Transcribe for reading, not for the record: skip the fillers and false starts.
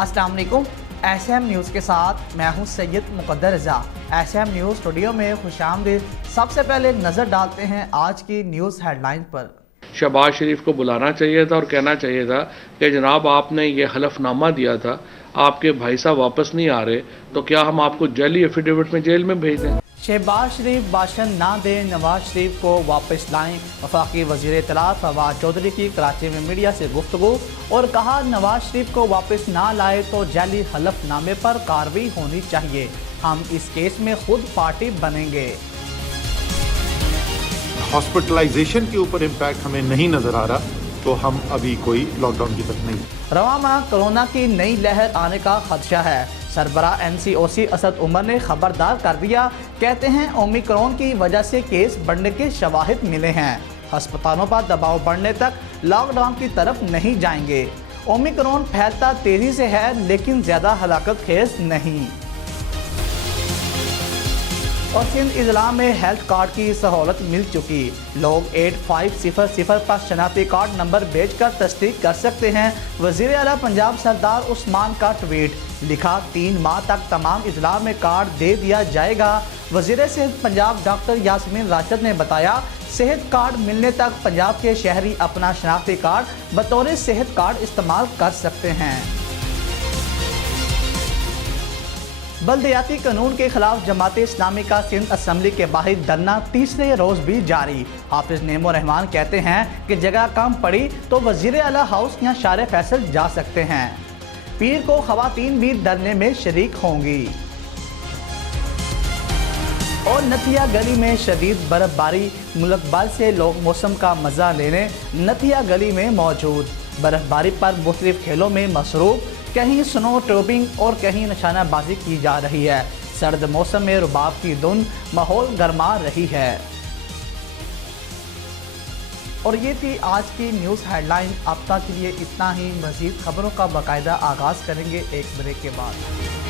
अस्सलाम वालेकुम। SM news के साथ मैं हूं सैयद मुकद्दर रज़ा। एसएम न्यूज़ स्टूडियो में खुशामदीद। सबसे पहले नज़र डालते हैं आज की न्यूज़ हेडलाइन पर। शहबाज शरीफ को बुलाना चाहिए था और कहना चाहिए था कि जनाब आपने ये हलफनामा दिया था, आपके भाई साहब वापस नहीं आ रहे, तो क्या हम आपको जाली एफिडेविट में जेल में भेज दें? शहबाज शरीफ भाषण ना दें, नवाज शरीफ को वापस लाएं। वफाकी वज़ीर इत्तलात फवाद चौधरी की कराची में मीडिया से गुफ्तगू और कहा नवाज शरीफ को वापस ना लाए तो जाली हलफनामे पर कार्रवाई होनी चाहिए। हम इस केस में खुद पार्टी बनेंगे। हॉस्पिटलाइजेशन के ऊपर इम्पैक्ट हमें नहीं नजर आ रहा, तो हम अभी कोई लॉकडाउन की तरफ नहीं। रवा माह कोरोना की नई लहर आने का खदशा है। सरबराह NCOC असद उमर ने खबरदार कर दिया। कहते हैं ओमिक्रॉन की वजह से केस बढ़ने के शवाहिद मिले हैं। अस्पतालों पर दबाव बढ़ने तक लॉकडाउन की तरफ नहीं जाएंगे। ओमिक्रॉन फैलता तेजी से है लेकिन ज्यादा हलाकत खेज नहीं। और सिंध इजला में हेल्थ कार्ड की सहूलत मिल चुकी। लोग 8500 पर शनाख्ती कार्ड नंबर भेजकर तस्दीक कर सकते हैं। वज़ीर आला पंजाब सरदार उस्मान का ट्वीट लिखा, 3 माह तक तमाम इजला में कार्ड दे दिया जाएगा। वज़ीर सेहत पंजाब डॉक्टर यास्मीन राशिद ने बताया, सेहत कार्ड मिलने तक पंजाब के शहरी अपना शनाख्ती कार्ड बतौर सेहत कार्ड इस्तेमाल कर सकते हैं। बल्दियाती कानून के खिलाफ जमात इस्लामी का सिंध असम्बली के बाहर धरना तीसरे रोज भी जारी। हाफिज नेमो रहमान कहते हैं कि जगह कम पड़ी तो वजीर आला हाउस या शार फैसल जा सकते हैं। पीर को खवातीन भी धरने में शरीक होंगी। और नथिया गली में शदीद बर्फबारी, मुल्क भर से लोग मौसम का मजा लेने नथिया गली में मौजूद। बर्फबारी पर मुख्तलिफ खेलों में मसरूफ, कहीं स्नो टोपिंग और कहीं निशानाबाजी की जा रही है। सर्द मौसम में रुबाब की धुन, माहौल गर्मा रही है। और ये थी आज की न्यूज़ हेडलाइन। अब तक के लिए इतना ही। मज़ीद खबरों का बाकायदा आगाज़ करेंगे एक ब्रेक के बाद।